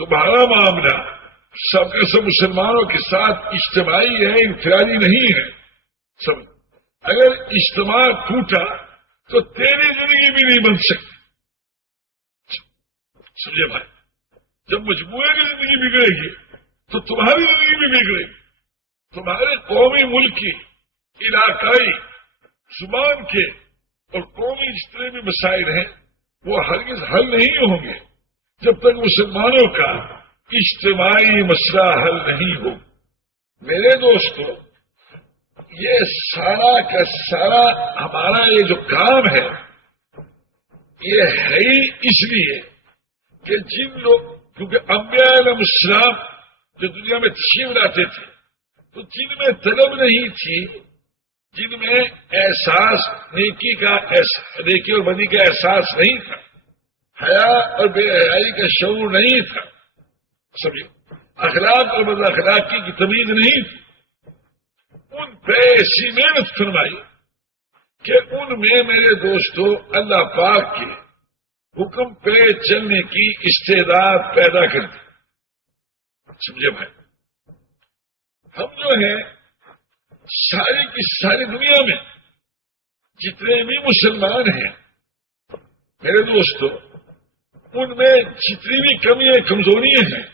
تمہارا معاملہ سب کے سب مسلمانوں کے ساتھ اجتماعی ہے، انفرادی نہیں ہے. سب اگر اجتماع ٹوٹا تو تیری زندگی بھی نہیں بن سکتی. سمجھے بھائی؟ جب مجموعے کی زندگی بگڑے گی تو تمہاری زندگی بھی بگڑے گی. تمہارے قومی، ملکی، علاقائی، زبان کے اور قومی جتنے بھی مسائل ہیں وہ ہرگز حل نہیں ہوں گے جب تک مسلمانوں کا اجتماعی مسئلہ حل نہیں ہو. میرے دوستو، یہ سارا کا سارا ہمارا یہ جو کام ہے یہ ہے ہی اس لیے کہ جن لوگ، کیونکہ انبیاء علیہ السلام جو دنیا میں تشریف لاتے تھے تو جن میں طلب نہیں تھی، جن میں احساس نیکی اور بدی کا احساس نہیں تھا، حیا اور بے حیائی کا شعور نہیں تھا، سمجھے، اخلاق اور بد اخلاقی کی تمیز نہیں تھی، ان پہ ایسی محنت فرمائی کہ ان میں میرے دوستو اللہ پاک کے حکم پہ چلنے کی استعداد پیدا کر دی. سمجھے بھائی؟ ہم جو ہیں ساری کی ساری دنیا میں جتنے بھی مسلمان ہیں میرے دوستو، ان میں جتنی بھی کمیاں کمزوریاں ہیں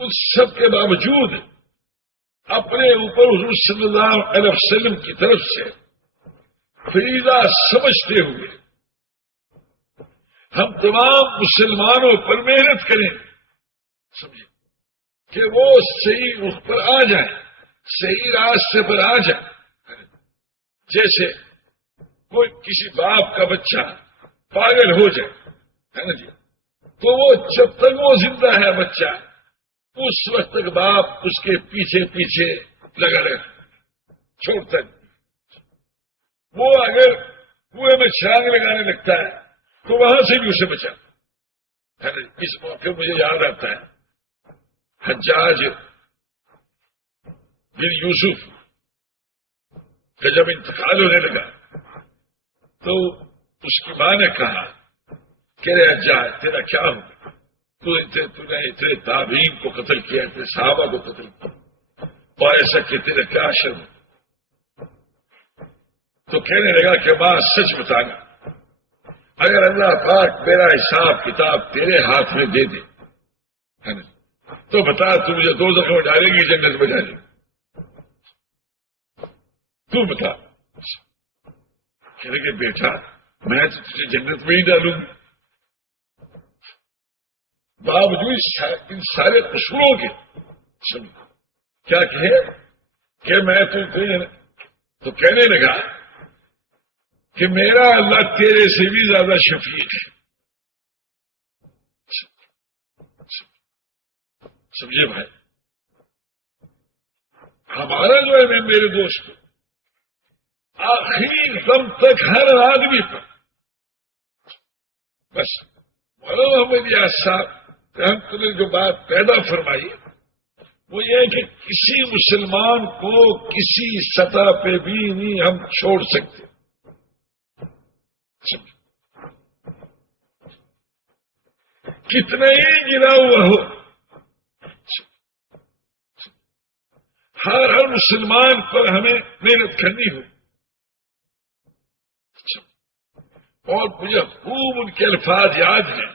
ان سب کے باوجود اپنے اوپر حضور صلی اللہ علیہ وسلم کی طرف سے فریضہ سمجھتے ہوئے ہم تمام مسلمانوں پر محنت کریں، سمجھے، کہ وہ صحیح رخ پر آ جائیں، صحیح راستے پر آ جائیں. جیسے کوئی کسی باپ کا بچہ پاگل ہو جائے ہے نا جی، تو وہ جب تک وہ زندہ ہے بچہ اس وقت تک باپ اس کے پیچھے پیچھے لگا رہے، چھوڑتا نہیں. وہ اگر کنویں میں چھلانگ لگانے لگتا ہے تو وہاں سے بھی اسے بچا ہے نا. اس موقع مجھے یاد آتا ہے حجاج بن یوسف کا جب انتقال ہونے لگا تو اس کی ماں نے کہا کہ رے حجاج تیرا کیا ہوگا، تو نے اتنے تابعین کو قتل کیا، اتنے صحابہ کو قتل کیا، اور ایسا کہ تیرا کیا شرم. تو کہنے لگا کہ ماں سچ بتانا، اگر اللہ پاک میرا حساب کتاب تیرے ہاتھ میں دے دے تو بتا تو مجھے دوزخ میں ڈالے گی جنت میں ڈالے گی؟ تو بتا. کہہ لگے بیٹا میں تو تجھے جنت میں ہی ڈالوں گی. باوجود ان سارے قصوروں کے کیا کہے کہ میں تو کہنے لگا کہ میرا اللہ تیرے سے بھی زیادہ شفیق ہے. سمجھے بھائی؟ ہمارا جو ہے میرے دوست آخری دم تک ہر آدمی پر بس مولانا محمد یاس صاحب رحمۃ اللہ جو بات پیدا فرمائی وہ یہ ہے کہ کسی مسلمان کو کسی سطح پہ بھی نہیں ہم چھوڑ سکتے. کتنا ہی گرا ہوا ہو، ہر مسلمان پر ہمیں محنت کرنی ہو. اور مجھے خوب ان کے الفاظ یاد ہیں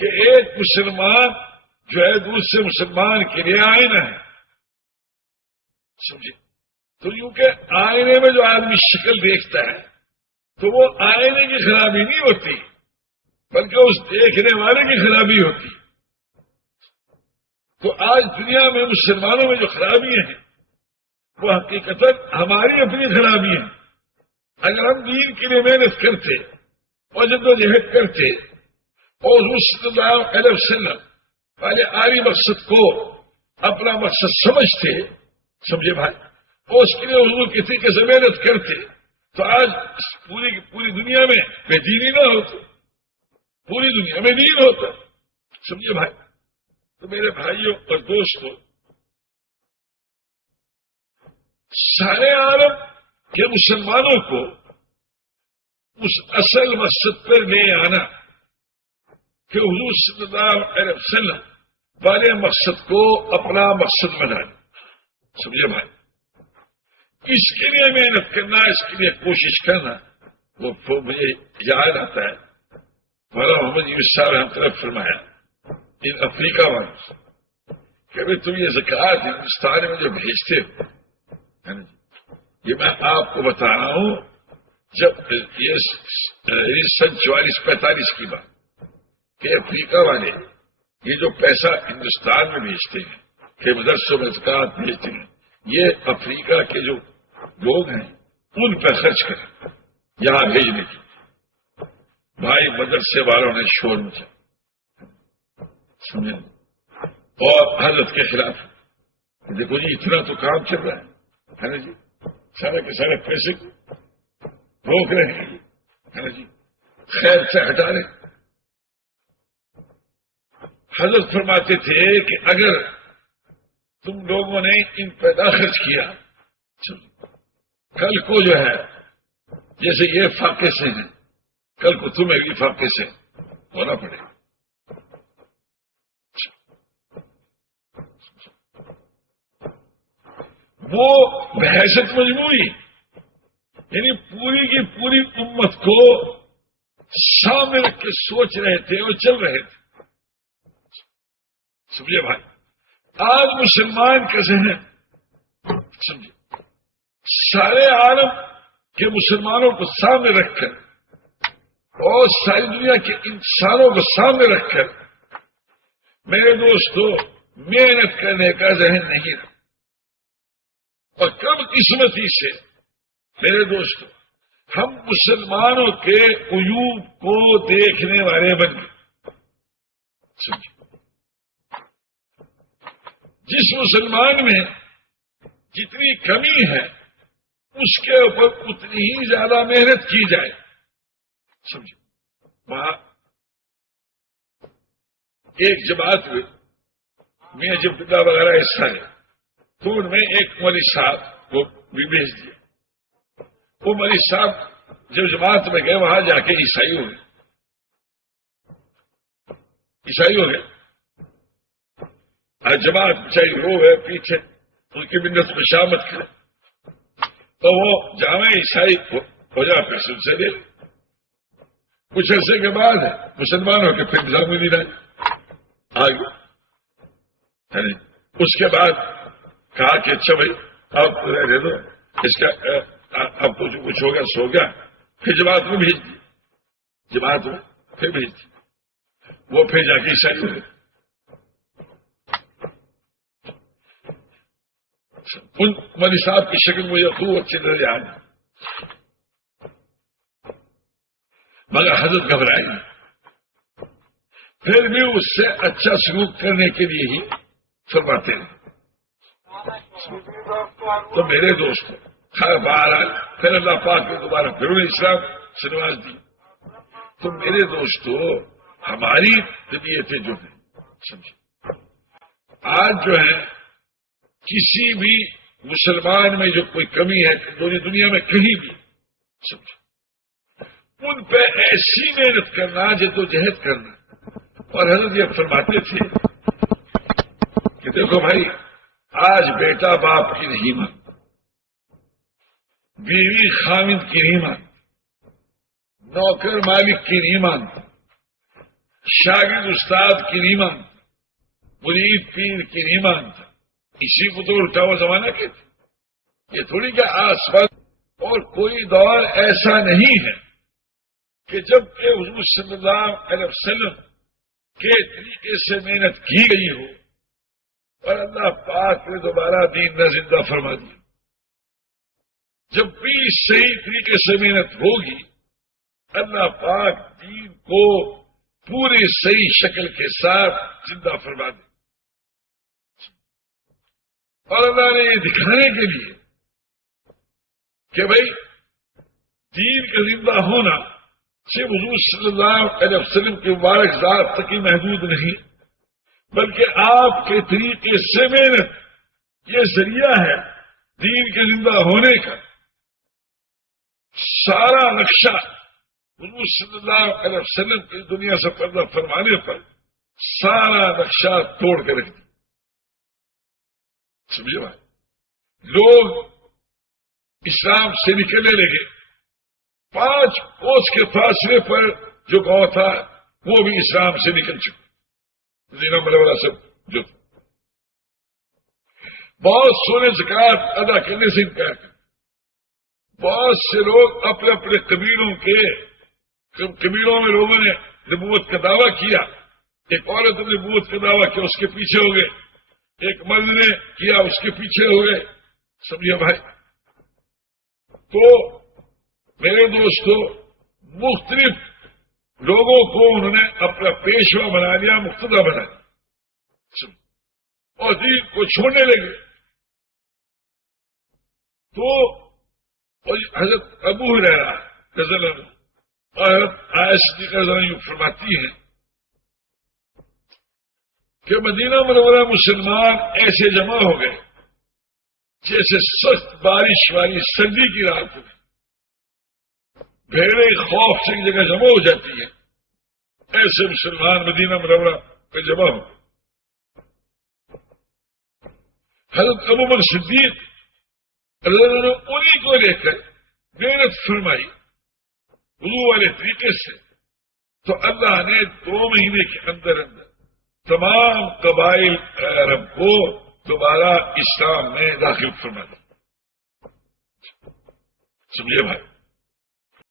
کہ ایک مسلمان جو ہے دوسرے مسلمان کے لیے آئینہ ہے. سمجھے؟ تو یوں کہ آئینے میں جو آدمی شکل دیکھتا ہے تو وہ آئینے کی خرابی نہیں ہوتی بلکہ اس دیکھنے والے کی خرابی ہوتی. تو آج دنیا میں مسلمانوں میں جو خرابیاں ہیں وہ حقیقت ہماری اپنی خرابی ہیں. اگر ہم دین کے لیے محنت کرتے اور جدوجہد کرتے اور صلی اللہ علیہ وسلم والے عالی مقصد کو اپنا مقصد سمجھتے، سمجھے بھائی، اور اس کے لیے حضور کی طریقے سے محنت کرتے تو آج پوری دنیا میں بے دینی نہ ہوتی، پوری دنیا میں دین ہوتا. سمجھے بھائی؟ تو میرے بھائیوں اور دوستوں، سارے عالم کہ مسلمانوں کو اس اصل مقصد پر لے آنا کہ حضور صلی اللہ علیہ وسلم والے مقصد کو اپنا مقصد بنانا. سمجھے بھائی؟ اس کے لیے محنت کرنا، اس کے لیے کوشش کرنا. وہ مجھے یاد آتا ہے مولانا محمد یونس صاحب ہم طرف فرمایا ان افریقہ والوں سے کہ بھائی تم یہ زکوٰۃ ہندوستان میں جو بھیجتے ہو، یہ میں آپ کو بتا رہا ہوں جب یہ سن 44-45 کی بات کہ افریقہ والے یہ جو پیسہ ہندوستان میں بھیجتے ہیں کہ مدرسوں میں زکوٰۃ بھیجتے ہیں، یہ افریقہ کے جو لوگ ہیں ان پہ خرچ کریں یہاں بھیجنے کی. بھائی مدرسے والوں نے شور مچا، سمجھے، اور حضرت کے خلاف. دیکھو جی اتنا تو کام چل رہا ہے نا جی، سارے کے سارے پیسے روک رہے ہیں ہے نا جی، خیر سے ہٹا رہے. حضرت فرماتے تھے کہ اگر تم لوگوں نے ان پہ نہ خرچ کیا، کل کو جو ہے جیسے یہ فاقے سے ہیں، کل کو تمہیں بھی فاقے سے ہونا پڑے گا. وہ بحیثیت مجموعی یعنی پوری کی پوری امت کو سامنے رکھ کے سوچ رہے تھے اور چل رہے تھے. سمجھے بھائی؟ آج مسلمان کا ذہن سمجھے سارے عالم کے مسلمانوں کو سامنے رکھ کر اور ساری دنیا کے انسانوں کو سامنے رکھ کر میرے دوستو محنت کرنے کا ذہن نہیں رہا. اور کب قسمتی سے میرے دوستو ہم مسلمانوں کے عیوب کو دیکھنے والے بن گئے. سمجھے جس مسلمان میں جتنی کمی ہے اس کے اوپر اتنی ہی زیادہ محنت کی جائے. سمجھے وہاں ایک جماعت میں میں جب بدا وغیرہ حصہ ہے تو ان میں ایک مولوی صاحب کو بھی بھیج دیا. وہ مولوی صاحب جب جماعت میں گئے وہاں جا کے عیسائی ہو گئے. جماعت بچائی رو ہے پیچھے ان کی منت میں شامت کرے تو وہ جامع عیسائی ہو جا پھر سن سے دے. کچھ عرصے کے بعد مسلمان ہو کے پھر نظام الدین آگے. اس کے بعد کہا کہ اچھا بھائی اب رہنے دو اس کا اب تو جو کچھ ہوگا سو گیا. پھر جماعت میں بھیج دی، جماعت میں پھر بھیج دی. وہ پھر جا کے عیسائی ہو گئے. ان مولوی صاحب کی شکل مجھے خوب اچھی نظر آ گئی مگر حضرت گھبرائے نہیں. پھر بھی اس سے اچھا سلوک کرنے کے لیے ہی فرماتے ہیں. تو میرے دوست بہرحال پھر اللہ پاک نے دوبارہ پھر انہیں اسلام سے نواز دی. تو میرے دوستو ہماری طبیعتیں جو ہیں سمجھے آج جو ہے کسی بھی مسلمان میں جو کوئی کمی ہے پوری دنیا میں کہیں بھی سمجھے ان پہ ایسی محنت کرنا جدوجہد کرنا. اور حضرت یہ فرماتے تھے کہ دیکھو بھائی آج بیٹا باپ کی نہیں مانتا، بیوی خاوند کی نہیں مانتی، نوکر مالک کی نہیں مانتا، شاگرد استاد کی نہیں مانتا، مرید پیر کی نہیں مانتا. اسی کو تو الٹا ہوا زمانہ کہتے. یہ تھوڑی کہ آس پاس اور کوئی دور ایسا نہیں ہے کہ جب کہ حضور صلی اللہ علیہ وسلم کے طریقے سے محنت کی گئی ہو اور اللہ پاک نے دوبارہ دین نہ زندہ فرما دیا. جب بھی صحیح طریقے سے محنت ہوگی اللہ پاک دین کو پوری صحیح شکل کے ساتھ زندہ فرما دے. اور اللہ نے یہ دکھانے کے لیے کہ بھائی دین کا زندہ ہونا صرف حضور صلی اللہ علیہ وسلم کے مبارک ذات تک ہی محدود نہیں بلکہ آپ کے طریقے سے محنت یہ ذریعہ ہے دین کے زندہ ہونے کا. سارا نقشہ حضور صلی اللہ علیہ وسلم کی دنیا سے پردہ فرمانے پر سارا نقشہ توڑ کے رکھ دیا. سمجھے بھائی؟ لوگ اسلام سے نکلنے لگے. 5 کوس کے فاصلے پر جو گاؤں تھا وہ بھی اسلام سے نکل چکا. مدینہ منورہ سے جو تھا بہت سونے زکات ادا کرنے سے انکار کر. بہت سے لوگ اپنے اپنے قبیلوں میں لوگوں نے نبوت کا دعویٰ کیا. ایک عورت نے نبوت کا دعویٰ کیا، اس کے پیچھے ہو گئے. ایک مرد نے کیا، اس کے پیچھے ہو گئے. سمجھے بھائی؟ تو میرے دوستو، مختلف لوگوں کو انہوں نے اپنا پیشوا بنا لیا، مقتدا بنا لیا اور دین کو چھوڑنے لگے. تو حضرت ابو ہریرہ رضی اللہ عنہ اور حضرت عائشہ صدیقہ رضی اللہ عنہ فرماتی ہیں کہ مدینہ منورہ مسلمان ایسے جمع ہو گئے جیسے سخت بارش والی سردی کی رات میں بھیڑیں خوف سے ایک جگہ جمع ہو جاتی ہیں. ایسے مسلمان مدینہ منورہ پہ جمع ہو. حضرت ابو بکر صدیق رضی اللہ عنہ انہیں کو لے کر محنت فرمائی وضو والے طریقے سے. تو اللہ نے 2 مہینے کے اندر تمام قبائل عرب کو دوبارہ اسلام میں داخل فرما دیا. سمجھے بھائی؟